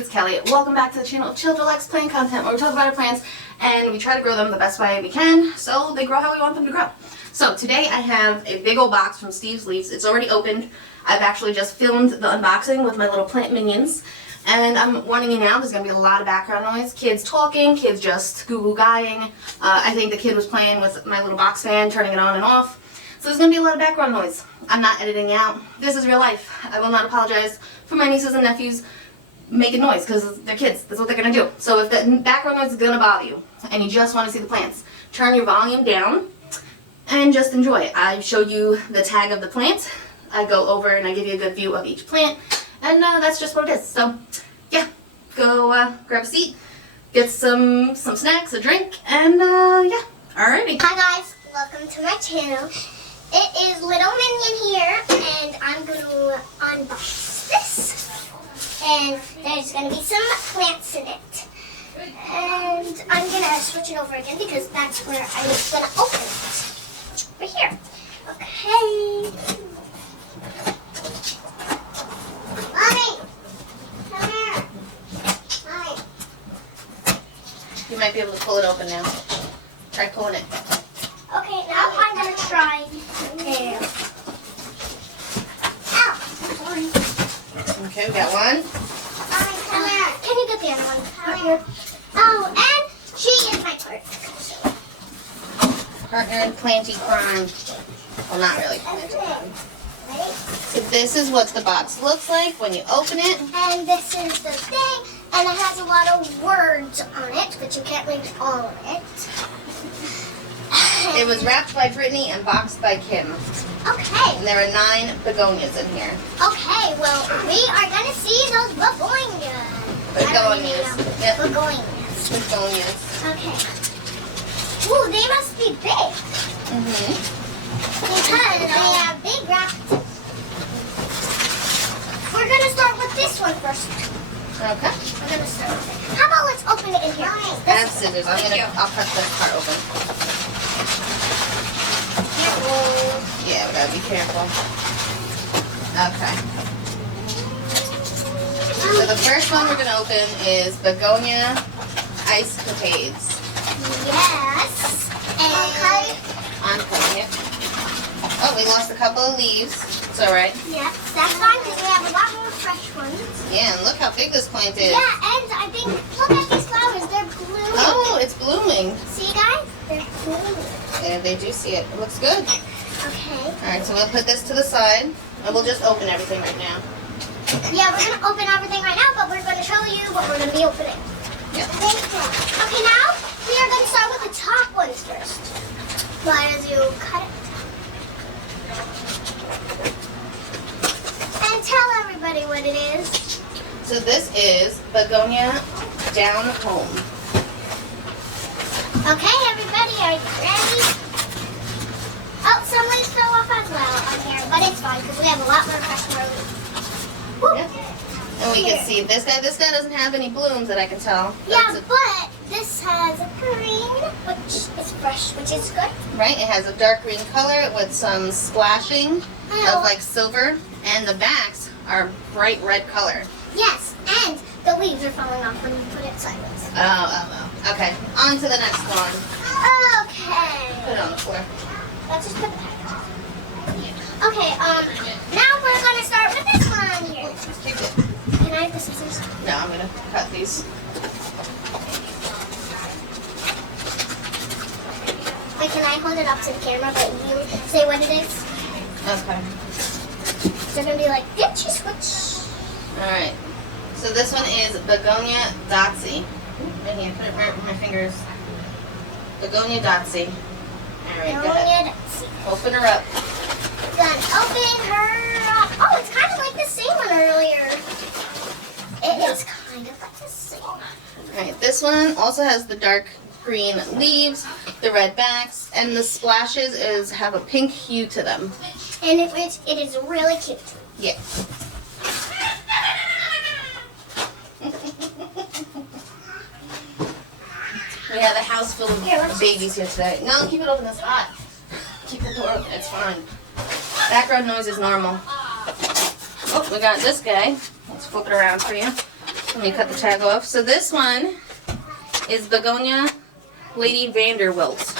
it's Kelly. Welcome back to the channel of Chill Relax Plant Content, where we talk about our plants and we try to grow them the best way we can so they grow how we want them to grow. So today I have a big old box from Steve's Leaves. It's already opened. I've actually just filmed the unboxing with my little plant minions. And I'm warning you now, there's going to be a lot of background noise. Kids talking, kids just goo-goo-guying. I think the kid was playing with my little box fan, turning it on and off. So there's going to be a lot of background noise. I'm not editing out. This is real life. I will not apologize for my nieces and nephews making noise because they're kids. That's what they're going to do. So if the background noise is going to bother you and you just want to see the plants, turn your volume down and just enjoy it. I show you the tag of the plant. I go over and I give you a good view of each plant. And that's just what it is. So, yeah, go grab a seat, get some snacks, a drink, and yeah, alrighty. Hi guys, welcome to my channel. It is Little Minion here, and I'm going to unbox this. And there's going to be some plants in it. And I'm going to switch it over again because that's where I was going to open it. Right here. Okay. Mommy! Come here. Mommy. You might be able to pull it open now. Try pulling it. Okay, now I'm going to try. Okay. Ow! Sorry. Okay, we got one. Mommy, come here. Can you get the other one? Right here. Oh, and she is my partner. Partner in planty crime. Well, not really planty crime. So this is what the box looks like when you open it. And this is the thing, and it has a lot of words on it, but you can't read all of it. It was wrapped by Brittany and boxed by Kim. Okay. And there are 9 begonias in here. Okay, well, we are going to see those begonias. Begonias. Yep. Begonias. Begonias. Okay. Ooh, they must be big. Because they have big wrapped. We're going to start with this one first. Okay. We're going to start with it. How about let's open it in here? I have scissors. I'll cut this part open. Careful. Yeah, we gotta be careful. Okay. So the first one we're gonna open is Begonia Ice Capades. Yes. And I'm cutting it. Oh, we lost a couple of leaves. It's alright. yeah, that's fine because we have a lot more fresh ones. Yeah, and look how big this plant is. Yeah, and I think, look at these flowers. They're blooming. Oh, it's blooming. See, guys? They're blooming. Yeah, they do see it. It looks good. Okay. Alright, so we'll put this to the side. And we'll just open everything right now. Yeah, we're going to open everything right now, but we're going to show you what we're going to be opening. Yep. Okay, now we are going to start with the top ones first. Why don't you cut it? And tell everybody what it is. So this is Begonia Down Home. Okay, everybody, are you ready? Oh, some leaves fell off as well on here, but it's fine because we have a lot more fresh roses. Woo. Yeah. And we can see this guy. This guy doesn't have any blooms that I can tell. Yeah, but this has a green, which is fresh, which is good. Right, it has a dark green color with some splashing of like silver, and the backs are bright red color. Yes, and the leaves are falling off when you put it sideways. Oh. Okay, on to the next one. Okay. Put it on the floor. Let's just put the package. Okay, now we're going to start with this one here. Kick it. Can I have the scissors? No, I'm gonna cut these. Wait, can I hold it up to the camera, but you say what it is? Okay. They're going to be like, itchy switch. Alright. So this one is Begonia Dotsy. Right here, put it right with my fingers. Begonia Dotsy. Alright, go ahead. Open her up. Then open her up. Oh, it's kind of like the same one earlier. It is kind of like the same one. Alright, this one also has the dark green leaves, the red backs, and the splashes have a pink hue to them. And it is really cute. Yeah. We have a house full of babies here today. No, keep it open, it's hot. Keep the door open, it's fine. Background noise is normal. Oh, we got this guy. Let's flip it around for you. Let me cut the tag off. So this one is Begonia Lady Vanderwilt.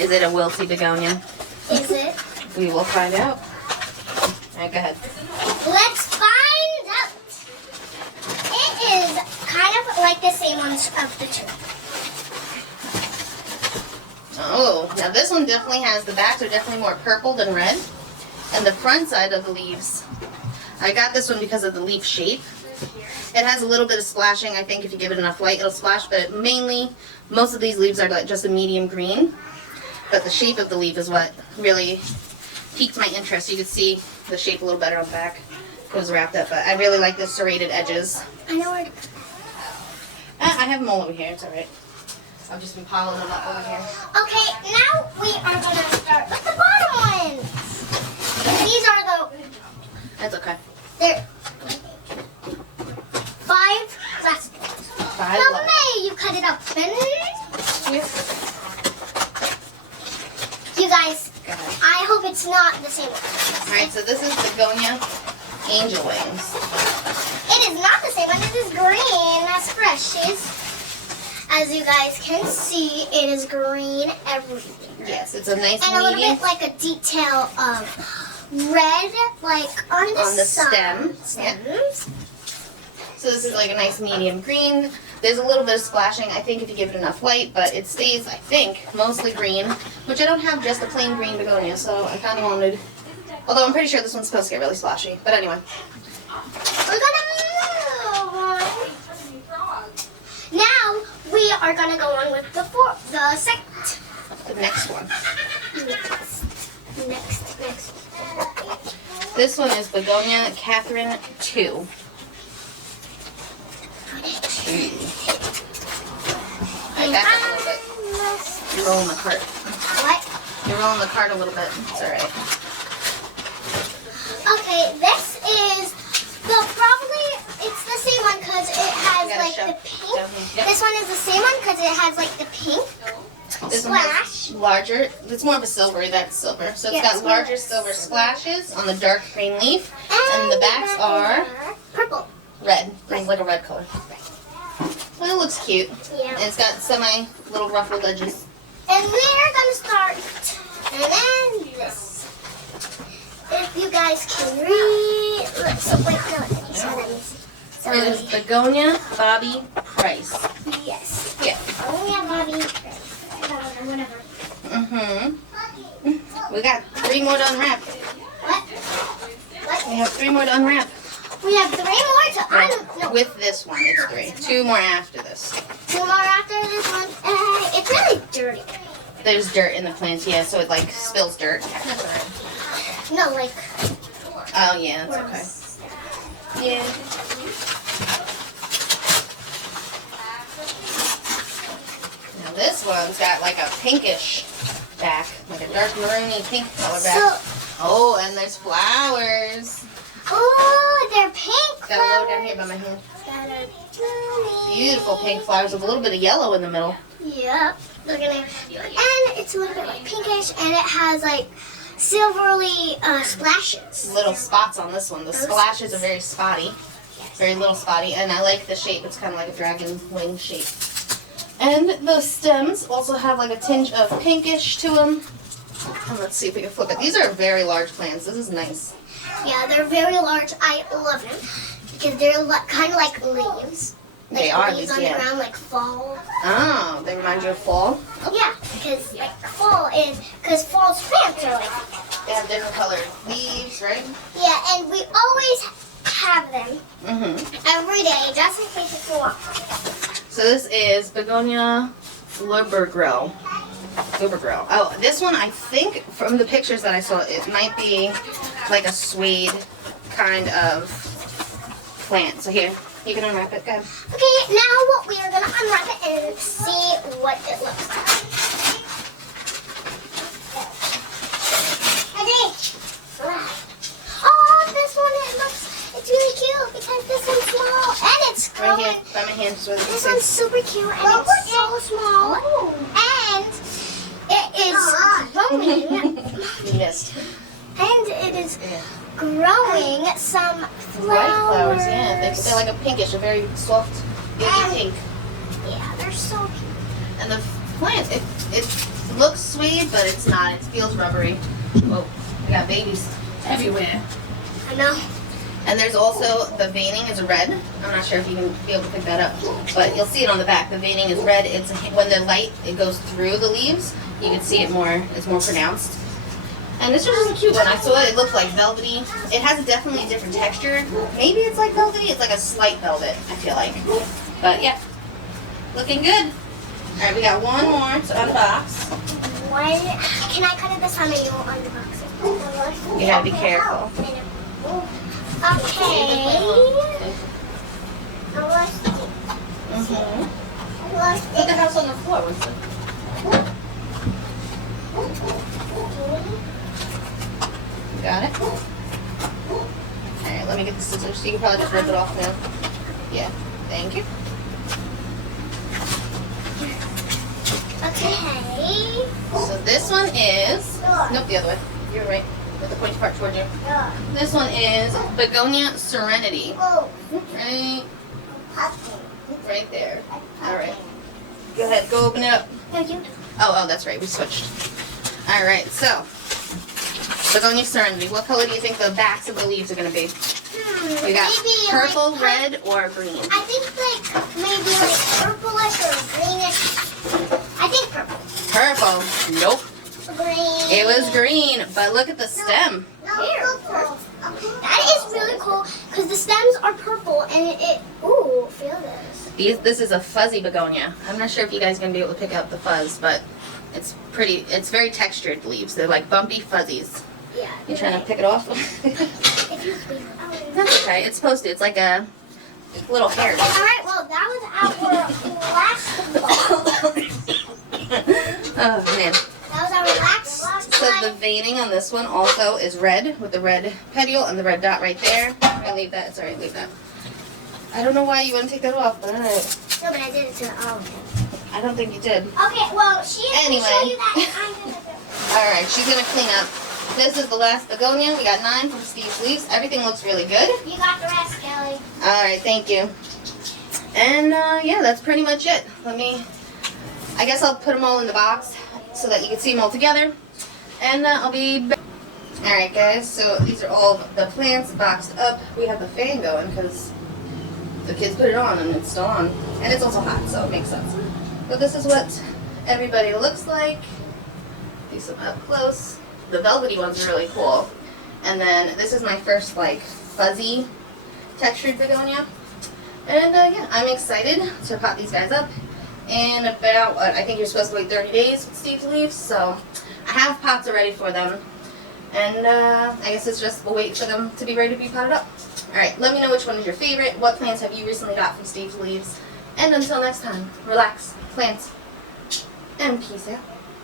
Is it a wilty begonia? Is it? We will find out. Alright, go ahead. Let's find out. It is kind of like the same ones of the two. Oh, now this one definitely has, the backs are definitely more purple than red. And the front side of the leaves, I got this one because of the leaf shape. It has a little bit of splashing. I think if you give it enough light, it'll splash. But mainly, most of these leaves are like just a medium green. But the shape of the leaf is what really piqued my interest. You can see the shape a little better on the back. It was wrapped up. But I really like the serrated edges. I know where. I have them all over here. It's alright. I've just been piling them up over here. Okay, now we are going to start with the bottom ones. These are the. That's okay. They're 5 plastic ones. 5 No left. way, you cut it open. Here. You guys, Go ahead. I hope it's not the same one. Alright, so this is Begonia Angel Wings. It is not the same one. It is green. That's fresh. As you guys can see, it is green everywhere. Yes, it's a nice And a little medium bit like a detail of red, like on the stem. stems. So this is like a nice medium green. There's a little bit of splashing, I think, if you give it enough light, but it stays, I think, mostly green, which I don't have just a plain green begonia, so I kind of wanted, although I'm pretty sure this one's supposed to get really splashy. But anyway. We're gonna move on. Now we are gonna go on with the second. The next one. Next. This one is Begonia Catherine 2. I back up a little bit. You're rolling the cart. What? You're rolling the cart a little bit. It's alright. Okay, this is it's the same one because it has like the pink. Yep. This one is the same one because it has like the pink This one has splash. larger, it's more of a silvery, that's silver. So it's Yeah, got it's larger more silver splashes on the dark green leaf. And the backs are purple. red, like a red color. Well, it looks cute. Yeah. And it's got semi little ruffled edges. And we are gonna start, and then this. If you guys can read, so wait, no, so let me see. So It is Begonia Bobby Price. yes. Yeah. Oh yeah, Bobby. Whatever. We got 3 more to unwrap. What? We have 3 more to unwrap. We have 3 more to no, With this one, it's 3. 2 more after this. 2 more after this one. It's really dirty. There's dirt in the plants, yeah, so it like spills dirt. No, like. Oh yeah, that's okay. Yeah. Now this one's got like a pinkish back, like a dark maroony pink color back. Oh, and there's flowers. Oh, they're pink. Got a low down here by my hand. Beautiful pink flowers with a little bit of yellow in the middle. Yep. Look at it. And it's a little bit like pinkish, and it has like silvery splashes. Little spots on this one. The splashes are very spotty. Very little spotty. And I like the shape. It's kind of like a dragon wing shape. And the stems also have like a tinge of pinkish to them. And let's see if we can flip it. These are very large plants. This is nice. Yeah, they're very large. I love them because they're kind of like leaves. Like They are leaves leaves, on yeah. the ground, like fall. Oh, they remind you of fall? Yeah, because like because fall's plants are like. They have different colored leaves, right? Yeah, and we always have them Mm-hmm. every day, just in case it's warm. So this is Begonia Lubergrill. Oh, this one I think from the pictures that I saw, it might be like a suede kind of plant. So here, you can unwrap it. Go ahead. Okay, now what we are gonna unwrap it and see what it looks like. Oh, this one it's really cute because this one's small and it's growing. Right here, by my hand, so that you This can one's see. super cute and it's so small and it is growing. You missed. And it is growing some flowers. White flowers, yeah. They're like a pinkish, a very soft, baby pink. Yeah, they're so cute. And the plant, it looks sweet, but it's not. It feels rubbery. Oh, we got babies everywhere. I know. And there's also, the veining is red. I'm not sure if you can be able to pick that up, but you'll see it on the back. The veining is red. It's when the light it goes through the leaves, you can see it more. It's more pronounced. And this was just a cute one. I saw it. It looked like velvety. It has definitely a different texture. Maybe it's like velvety. It's like a slight velvet, I feel like. But yeah, looking good. All right, we got one more to unbox. Can I cut it this time and you will unbox it? You gotta be careful. Okay. Put the house on the floor. What's it? You got it? Alright, let me get the scissors so you can probably just rip it off now. Yeah, thank you. Okay. So this one is, nope, the other way. You're right. With the pointy part toward you. This one is Begonia Serenity. Oh. Right there. Alright. Go ahead, go open it up. Oh, that's right, we switched. Alright, so Begonia Serenity. What color do you think the backs of the leaves are going to be? We got maybe purple, like, red, or green. I think maybe like purplish or greenish. I think purple. Purple. Nope. Green. It was green, but look at the stem. No, purple. That is really cool because the stems are purple and ooh, feel this. This is a fuzzy begonia. I'm not sure if you guys are going to be able to pick out the fuzz, but it's very textured leaves. They're like bumpy fuzzies. Yeah. You trying to pick it off? That's okay. It's supposed to. It's like a little hair. Alright, well that was our last box. Oh man. That was our last So the veining on this one also is red with the red petiole and the red dot right there. I'm gonna leave that. Sorry, leave that. I don't know why you want to take that off, but alright. No, but I did it to all of them. I don't think you did. Okay, well she is Anyway. gonna show you that and I'm gonna do it. Alright, she's gonna clean up. This is the last begonia. We got 9 from Steve's Leaves. Everything looks really good. You got the rest, Kelly. Alright, thank you. And yeah, that's pretty much it. I guess I'll put them all in the box so that you can see them all together. And I'll be back. Alright guys, so these are all the plants boxed up. We have the fan going because the kids put it on and it's still on. And it's also hot, so it makes sense. But this is what everybody looks like. Do some up close. The velvety ones are really cool. And then this is my first like fuzzy textured begonia. And yeah, I'm excited to pot these guys up. And about, I think you're supposed to wait 30 days with Steve's Leaves, so I have pots already for them. And I guess it's just we'll wait for them to be ready to be potted up. Alright, let me know which one is your favorite. What plants have you recently got from Steve's Leaves? And until next time, relax, plant, and peace out.